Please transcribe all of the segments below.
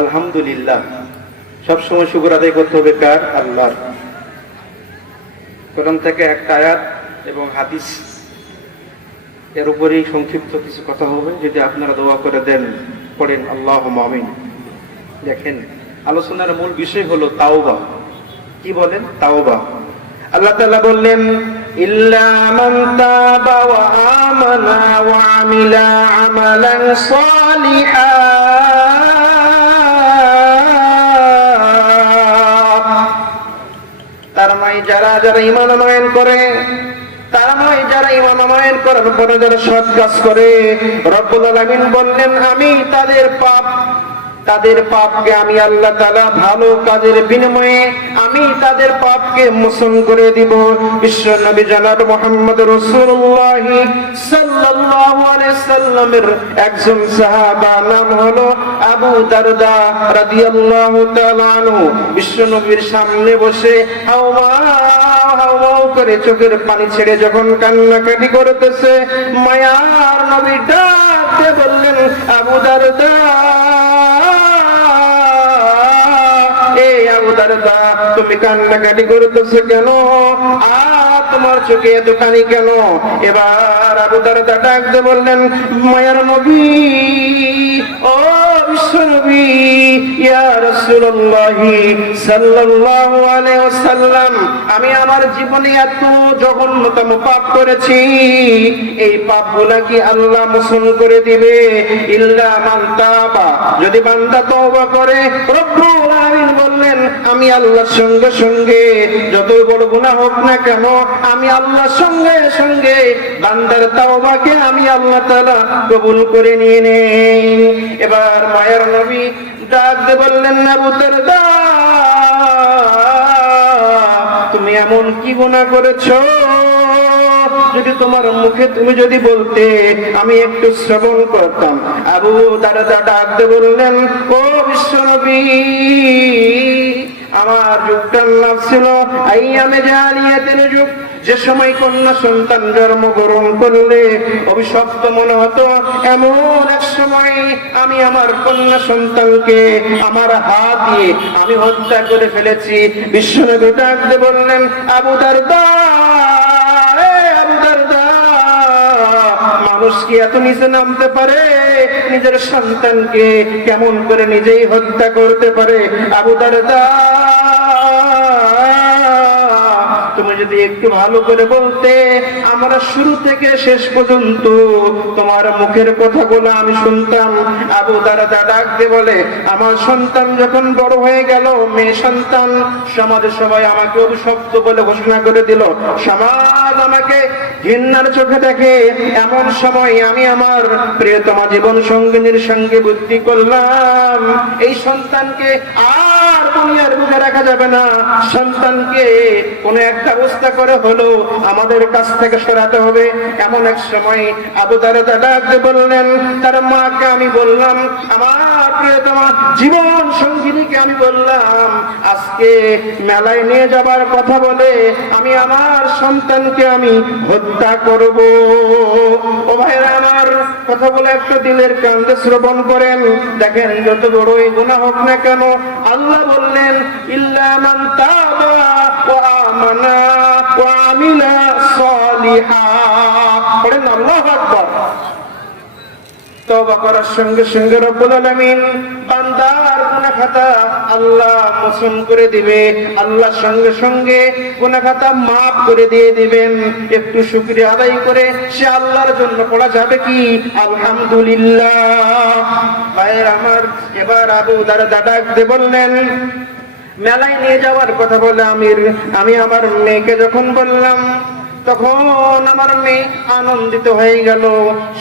আলহামদুলিল্লাহ। সবসময় শুকর আদায় করতে হবে কার? আল্লাহর। কোরআন থেকে একটা আয়াত এবং হাদিস, এর উপরেই সংক্ষিপ্ত কিছু কথা হবে, যদি আপনারা দোয়া করে দেন, পড়েন আল্লাহুম্মা আমিন। দেখেন, আলোচনার মূল বিষয় হলো তাওবা। কি বলেন? তাওবা। আল্লাহ তাআলা বললেন, ইল্লা মান তাবা ওয়া আমানা ওয়া আমিলা আমালান সালিহা। তার মানে যারা যারা ঈমান আনয়ন করে, তারা নয় যারা ঈমান আনয়ন করার পরে যারা সৎ কাজ করে, রব্বুল আলামিন বললেন আমি তাদের পাপকে আমি আল্লাহ তাআলা ভালো কাজের বিনিময়ে আমি তাদের পাপকে মোচন করে দিব। বিশ্ব নবী জনাব মুহাম্মদ রাসূলুল্লাহ সাল্লাল্লাহু আলাইহি সাল্লামের একজন সাহাবা নাম হলো আবু দারদা রাদিয়াল্লাহু তাআলা আনহু বিশ্ব নবীর সামনে বসে হাওমাও করে চোখের পানি ছেড়ে যখন কান্নাকাটি করতেছে, মায়ার নবী ডাকতে বললেন, আবু দারদা, তুমি কান্নাকাটি করতেছো কেন? তোমার চোখে এত পানি কেন? এবার আবু দারদা ডাকতে বললেন, মায়ার নবী, ও বিশ্ব নবী, ইয়া রাসূলুল্লাহ সাল্লাল্লাহু আলাইহি ওয়াসাল্লাম, আমি আমার জীবনে এত জঘন্যতম পাপ করেছি, এই পাপগুলা কি আল্লাহ মোচন করে দিবে? ইল্লা মান তাবা, যদি বান্দা তওবা করে। রব্বুল আলামিন বললেন, আমি আল্লাহর সঙ্গে সঙ্গে যত বড় গুনাহ হোক না কেন, আমি আল্লাহর সঙ্গে সঙ্গে বান্দার তাওবাকে আমি আল্লাহ তাআলা কবুল করে নিয়ে নেই। এবার মায়ের নবী ডাক দিয়ে বললেন, আবু দারদা, তুমি এমন কি গুনাহ করেছো? যদি তোমার মুখে তুমি যদি বলতে, আমি একটু শ্রবণ করতাম। আবু দারদা ডাক দিয়ে বললেন, ও বিশ্ব নবী, আমার যুগটার নাম ছিল আইয়ামে জালিয়াতের যুগ। যে সময় কন্যা সন্তান জন্মগ্রহণ করলে অভিশপ্ত মনে হতো, এমন এক সময় আমি আমার কন্যা সন্তানকে আমার হাত দিয়ে আমি হত্যা করে ফেলেছি। বিশ্বনবী ডাক দিয়ে বললেন, আবু দারদা, মানুষ কি এত নিচে নামতে পারে? নিজের সন্তানকে কেমন করে নিজেই হত্যা করতে পারে? আবু দারদা, তুমি যদি একটু ভালো করে বলতে, আমরা শুরু থেকে শেষ পর্যন্ত তোমার মুখের কথাগুলো আমি শুনতাম। আবু দারদা ডাক দিয়ে বলে, আমার সন্তান যখন বড় হয়ে গেল, মেয়ে সন্তান, সমাজে সবাই আমাকে অভিশপ্ত বলে ঘোষণা করে দিল, সমাজ আমাকে ঘৃণার চোখে দেখে। এমন সময় আমি আমার প্রিয়তমা জীবন সঙ্গিনীর সঙ্গে বুদ্ধি করলাম, এই সন্তানকে আর দুনিয়ার বুকে রাখা যাবে না, সন্তানকে কোন এক ব্যবস্থা করে হলো আমাদের কাছ থেকে সরাতে হবে। এমন এক সময় আবু দারদা ডাক দিয়ে বললেন, তার মাকে আমি বললাম, আমার প্রিয়তমা জীবন সঙ্গিনীকে আমি বললাম, আজকে মেলায় নিয়ে যাবার কথা বলে আমি আমার সন্তানকে আমি হত্যা করব। ও ভাইরা আমার, কথা বলে একটু দিলের কান্দে শ্রবণ করেন। দেখেন, যত বড়ই গুনাহ হোক না কেন, আল্লাহ বললেন, ইল্লা মান তাবা ওয়া আমানা ওয়া আমিলা সালিহা। পড়েন আল্লাহু আকবার। তওবা করার সঙ্গে সঙ্গে রব্বুল আলামিন বান্দার গুনাহ খাতা আল্লাহ মোচন করে দিবে। আল্লাহ সঙ্গে সঙ্গে গুনাহ খাতা maaf করে দিয়ে দিবেন। একটু শুকরিয়া আদায় করে সে আল্লাহর জন্য পড়া যাবে কি আলহামদুলিল্লাহ। ভাইয়ের আমার, এবার আবু দারদা ডাক দিয়ে বললেন, মেলায় নিয়ে যাওয়ার কথা বলে আমি আমার মেয়েকে যখন বললাম, তখন আমার মেয়ে আনন্দিত হয়ে গেল,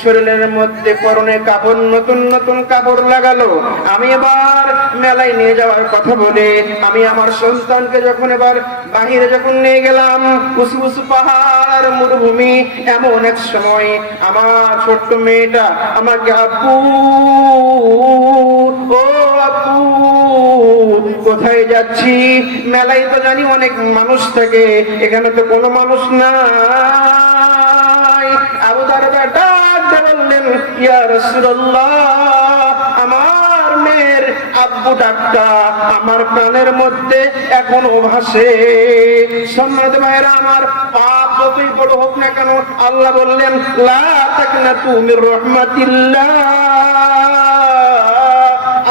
শরীরের মধ্যে পরনে কাপড়, নতুন নতুন কাপড় লাগালো। আমি এবার মেলায় নিয়ে যাওয়ার কথা বলে আমি আমার সন্তানকে যখন এবার বাহিরে যখন নিয়ে গেলাম, উঁচু উঁচু পাহাড়, মরুভূমি, এমন এক সময় আমার ছোট্ট মেয়েটা আমাকে, আব্বু, ও আব্বু, কোথায় যাচ্ছি? মেলায় তো জানি অনেক মানুষ থাকে, এখানে তো কোনো মানুষ নাই। আবু দারদা ডাক দিয়ে বললেন, ইয়া রাসূলুল্লাহ, আমার মেয়ের আব্বু ডাকটা আমার প্রাণের মধ্যে এখনো ভাসে। সম্মানিত ভাইরা আমার, পাপ যতই বড় হোক না কেন, আল্লাহ বললেন লা তাকনাতু মির রাহমাতিল্লাহ,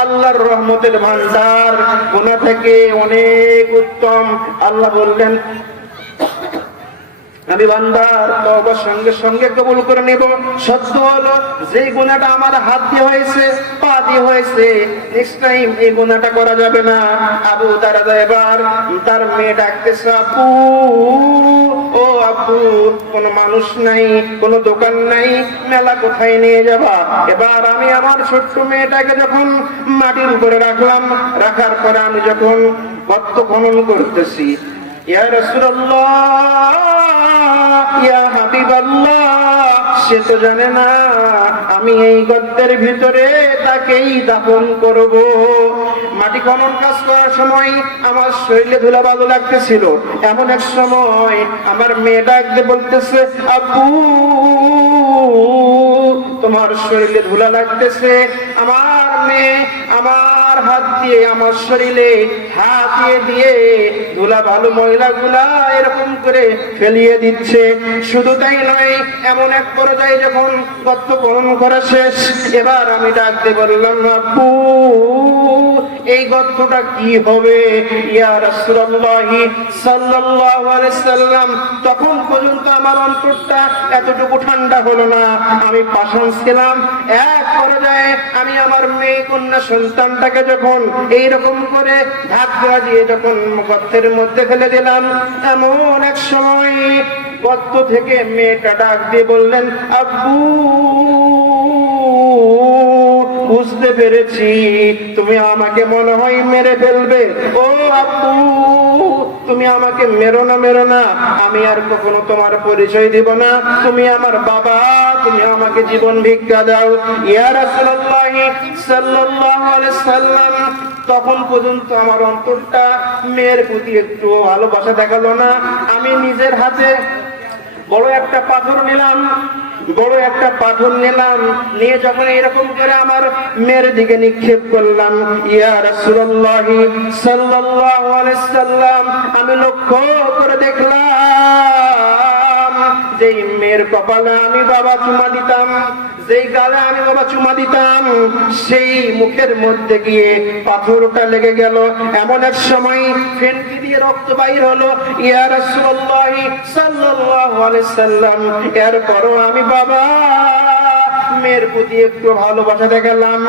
আল্লাহর রহমতের ভান্ডার গুনাহ থেকে অনেক উত্তম। আল্লাহ বললেন আমি বান্দার তওবা সঙ্গে সঙ্গে কবুল করে নেব। সত্য হলো যে গুনাহটা আমার হাত দিয়ে হয়েছে, পা দিয়ে হয়েছে, নেক্সট টাইম এই গুনাহটা করা যাবে না। আবু দারদা এবার তার মেয়ে ডাকতেছে, আপু ও আপু, কোন মানুষ নাই, কোন দোকান নাই, মেলা কোথায় নিয়ে যাবা? এবার আমি আমার ছোট্ট মেয়েটাকে যখন মাটির উপরে রাখলাম, রাখার পরে আমি যখন গর্ত খনন করতেছি, ইয়া রাসূলুল্লাহ, ইয়া হাবিবাল্লাহ, সে তো জানে না আমি এই গর্তের ভিতরে তাকেই দাফন করব। মাটি খনন কাজ করার সময় আমার শরীরে ধুলা বালু লাগতেছিল। এমন এক সময় আমার মেয়েটা একদিন বলতেছে, আব্বু তোমার শরীরে ধুলা লাগতেছে। আমার মেয়ে আমার হাত দিয়ে আমার শরীরে হাত দিয়ে ধুলা বালু ময়লা গুলা এরকম করে ফেলিয়ে দিচ্ছে। শুধু তাই নয়, এমন এক পর্যায়ে যখন গর্ত খনন করা শেষ, এবার আমি ডাকতে বললাম, আব্বু এই গর্তটা কি হবে? ইয়া রাসূলুল্লাহ সাল্লাল্লাহু আলাইহি সাল্লাম, তখন পর্যন্ত আমার অন্তরটা এতটুকু ঠান্ডা হলো না। আমি পাষাণ ছিলাম। এক পর্যায়ে আমি আমার মেয়ে কন্যা সন্তানটাকে যখন এইরকম করে ধাক্কা দিয়ে যখন গর্তের মধ্যে ফেলে দিলাম, এমন এক সময় গর্ত থেকে মেয়েটা ডাক দিয়ে বললেন, আব্বু বুঝতে পেরেছি তুমি আমাকে মনে হয় মেরে ফেলবে। ও আব্বু তুমি আমাকে মেরো না, মেরো না, আমি আর কখনো তোমার পরিচয় দিব না, তুমি আমার বাবা, তুমি আমাকে জীবন ভিক্ষা দাও। ইয়া রাসূলুল্লাহ সাল্লাল্লাহু আলাইহি সাল্লাম, তখন পর্যন্ত আমার অন্তরটা মেয়ের প্রতি একটু ভালোবাসা দেখালো না। আমি নিজের হাতে বড় একটা পাথর নিলাম, নিয়ে যখন এরকম করে আমার মেয়ের দিকে নিক্ষেপ করলাম, ইয়া রাসূলুল্লাহ সাল্লাল্লাহু আলাইহি সাল্লাম, আমি লক্ষ্য করে দেখলাম যেই মেয়ের কপালে আমি বাবা চুমা দিতাম, যেই গালে আমি বাবা চুমা দিতাম, সেই মুখের মধ্যে গিয়ে পাথরটা লেগে গেল। এমন এক সময় ফেনকি দিয়ে রক্ত বাইর হলো। ইয়া রাসূলুল্লাহ সাল্লাল্লাহু আলাইহি সাল্লাম, এরপরও আমি বাবা মেয়ের প্রতি একটু ভালোবাসা দেখালাম,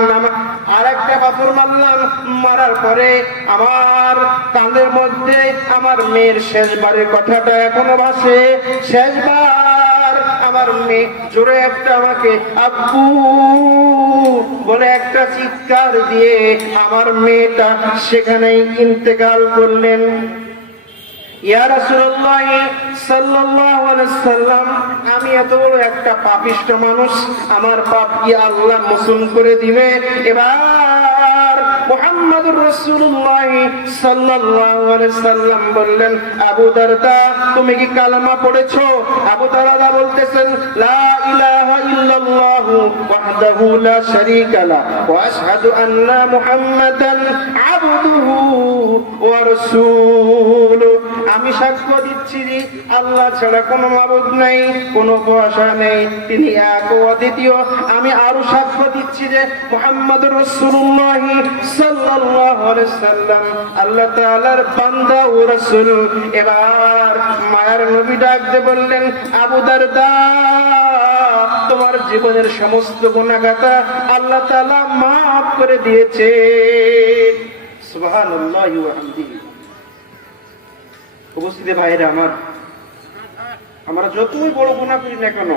আর একটা পাথর মারলাম। মারার পরে আমার কাঁধের মধ্যে আমার মেয়ের শেষবারের কথাটা এখনো ভাসে। শেষবার আমার মেয়ে জোরে একটা আমাকে আব্বু বলে একটা চিৎকার দিয়ে আমার মেয়েটা সেখানেই ইন্তেকাল করলেন। ইয়া রাসূলুল্লাহ সাল্লাল্লাহু আলাইহি সাল্লাম, আমি এত বড় একটা পাপিষ্ঠ মানুষ, আমার পাপ কি আল্লাহ মোচন করে দিবে? এবার মুহাম্মদুর রাসূলুল্লাহ সাল্লাল্লাহু আলাইহি সাল্লাম বললেন, আবু দারদা তুমি কি কালেমা পড়েছো? আবু দারদা বলতেছেন, লা ইলাহা ইল্লাল্লাহু ওয়াহদাহু লা শারীকা লা ওয়া আশহাদু আন্না মুহাম্মাদান আবদুহু ওয়া রাসূলুহু, আমি সাক্ষ্য দিচ্ছি যে আল্লাহ ছাড়া কোনো মাবুদ নাই, কোনো উপাস্য নেই, তিনি এক ও অদ্বিতীয়। আমি আরো সাক্ষ্য দিচ্ছি যে মুহাম্মদুর রাসূলুল্লাহ সাল্লাল্লাহু আলাইহি সাল্লাম আল্লাহ তাআলার বান্দা ও রাসূল। এবার মায়ার নবী ডাক দিয়ে বললেন, আবু দারদা তোমার জীবনের সমস্ত গুনাহগাতা আল্লাহ তাআলা মাফ করে দিয়েছে। সুবহানাল্লাহি ওয়া বিহামদিহি। উপস্থিত ভাইরা আমার, আমরা যতই বড় গুনাহ করি না কেন,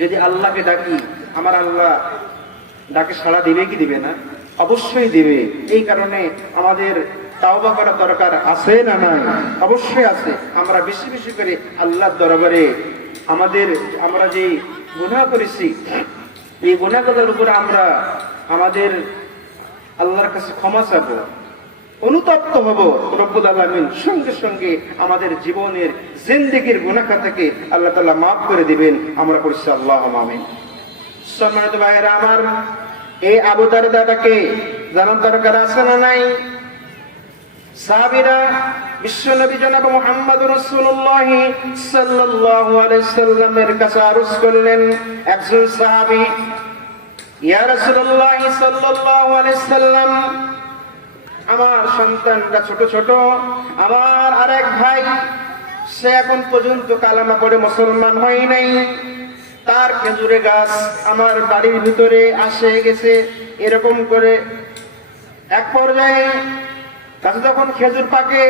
যদি আল্লাহকে ডাকি, আমার আল্লাহ ডাকে সাড়া দিবে কি দিবে না? অবশ্যই দিবে। এই কারণে আমাদের তাওবা করা দরকার আছে না নাই? অবশ্যই আছে। আমরা বেশি বেশি করে আল্লাহর দরবারে আমরা যে গুনাহ করেছি, এই গুনাহগুলোর উপরে আমরা আমাদের আল্লাহর কাছে ক্ষমা চাবো, অনুতপ্ত হব। রব্বুল আলামিন সঙ্গে সঙ্গে আমাদের জীবনের জিন্দেগির গুনাহ থেকে আল্লাহ তাআলা মাফ করে দিবেন। আমরা বলছি আল্লাহুম্মা আমিন। সম্মানিত ভাইয়েরা আমার, এই আবু দারদাটাকে জানার দরকার আছে না নাই? সাহাবীরা বিশ্বনবী জনাব মুহাম্মদুর রাসূলুল্লাহ সাল্লাল্লাহু আলাইহি সাল্লামের কাছে আরজ করলেন। একজন সাহাবী, ইয়া রাসূলুল্লাহ সাল্লাল্লাহু আলাইহি সাল্লাম, আমার সন্তানরা ছোট ছোট, আমার আরেক ভাই সে এখন পর্যন্ত কালেমা পড়ে মুসলমান হয় নাই, তার খেজুরে গাছ আমার বাড়ির ভিতরে আসে গেছে। এরকম করে এক পর্যায়ে গাছে যখন খেজুর পাকে,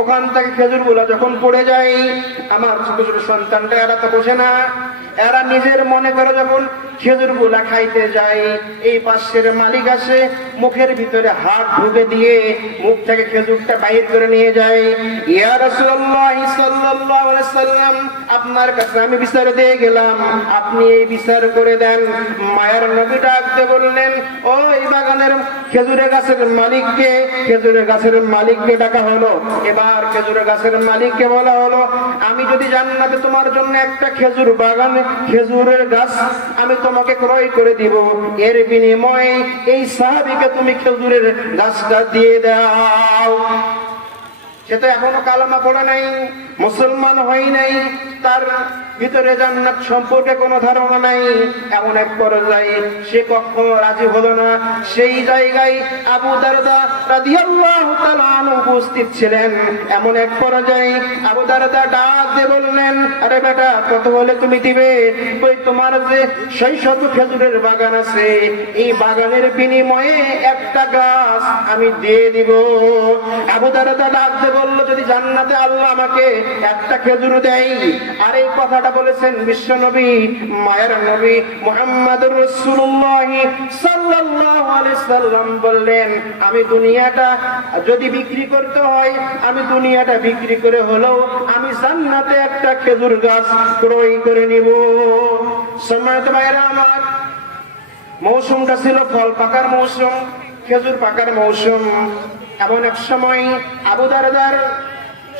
ওখান থেকে খেজুর গুলা যখন পড়ে যায়, আমার ছোট ছোট সন্তানটা এরা তো বসে না, এরা নিজের মনে করে যখন খেজুর গুলা খাইতে যায়, এই পাশের মালিক আসে, মুখের ভিতরে হাত ঢুকে দিয়ে মুখ থেকে খেজুরটা বাইর করে নিয়ে যায়। ইয়া রাসূলুল্লাহ সাল্লাল্লাহু আলাইহি সাল্লাম, আপনার কাছে আমি বিচার দিয়ে গেলাম, আপনি এই বিচার করে দেন। মায়ের নবী ডাকতে বললেন, ও এই বাগানের খেজুরের গাছের মালিককে, খেজুরের গাছের মালিককে ডাকা হলো। এবার খেজুরের গাছের মালিককে বলা হলো, আমি যদি জান্নাতে তোমার জন্য একটা খেজুর বাগান, খেজুরের গাছ আমি তোমাকে ক্রয় করে দিব, এর বিনিময়ে এই সাহাবীকে তুমি খেজুরের গাছটা দিয়ে দাও। সে তো এখনো কালেমা পড়ে নাই, মুসলমান হয় নাই, তার ভিতরে জান্নাত সম্পর্কে কোনো ধারণা নাই। এমন এক পর্যায়ে সে কখনো রাজি হলো না। সেই জায়গায় আবু দারদা রাদিয়াল্লাহু তাআলা আনহু উপস্থিত ছিলেন। এমন এক পর্যায়ে আবু দারদা ডাক দিয়ে বললেন, আরে বেটা, কত হলে তুমি দিবে? ওই তোমার যে 600 খেজুরের বাগান আছে, এই বাগানের বিনিময়ে একটা গাছ আমি দিয়ে দিব। আবু দারদা ডাক দিয়ে বলল, যদি জান্নাতে আল্লাহ আমাকে একটা খেজুর দেয়। আর এই কথাটা বলেছেন বিশ্বনবী, মায়ের নবী মুহাম্মদুর রাসূলুল্লাহ সাল্লাল্লাহু আলাইহি সাল্লাম বললেন, আমি দুনিয়াটা যদি বিক্রি করতে হয়, আমি দুনিয়াটা বিক্রি করে হলেও আমি জান্নাতে একটা খেজুর গাছ ক্রয় করে নিব। সম্মানিত ভাইরা আমার, মৌসুমটা ছিল ফল পাকার মৌসুম, খেজুর পাকার মৌসুম। এমন এক সময় আবু দারদার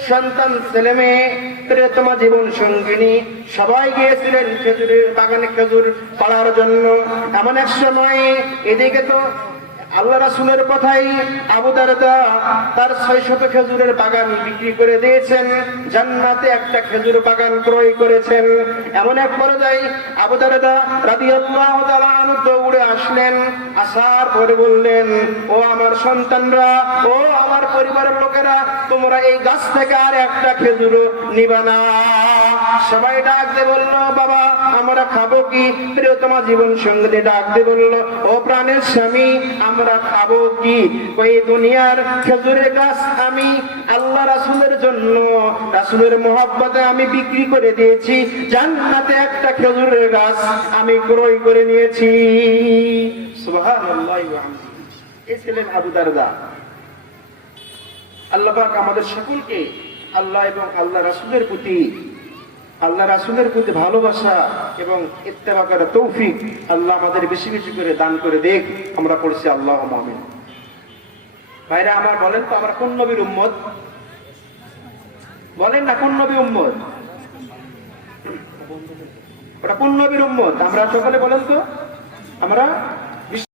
সন্তান, ছেলে মেয়ে, প্রিয়তমা জীবন সঙ্গিনী সবাই গিয়েছিলেন খেজুরের বাগানে খেজুর পাড়ার জন্য। এমন এক সময় এদিকে তো আল্লাহ রাসূলের কথাই আবু দারদা তার 600 খেজুরের বাগান বিক্রি করে দিয়েছেন, জান্নাতে একটা খেজুর বাগান ক্রয় করেছেন। এমন এক পর্যায়ে আবু দারদা রাদিয়াল্লাহু তাআলা আনহু দৌড়ে আসলেন। আসার পরে বললেন, ও আমার সন্তানরা, ও আমার পরিবারের লোকেরা, তোমরা এই গাছ থেকে আর একটা খেজুর নিবা না। সবাই ডাক দিয়ে বলল, বাবা আমরা খাবো কি? প্রিয়তমা জীবন সঙ্গী ডাক দিয়ে বলল, ও প্রাণের স্বামী, আমরা খাবো কি? ওই দুনিয়ার খেজুরের গাছ আমি আল্লাহ রাসূলের জন্য, রাসূলের মহব্বতে আমি বিক্রি করে দিয়েছি, জান্নাতে একটা খেজুরের গাছ আমি ক্রয় করে নিয়েছি। সুবহানাল্লাহি ওয়া বিহামদিহি। এই ছিলেন আবু দারদা। আল্লাহ পাক আমাদের সকলকে আল্লাহ এবং আল্লাহ রাসূলের প্রতি, আল্লাহ রাসূলের প্রতি ভালোবাসা এবং ইত্তেবা করার তৌফিক আল্লাহ আমাদের বেশি বেশি করে দান করে দেখ। আমরা পড়ছি আল্লাহুম্মা আমিন। ভাইরা আমার, বলেন তো আমরা কোন নবীর উম্মত? বলেন না, কোন নবীর উম্মত? ওটা কোন নবীর উম্মত? আমরা সকলে বলেন তো, আমরা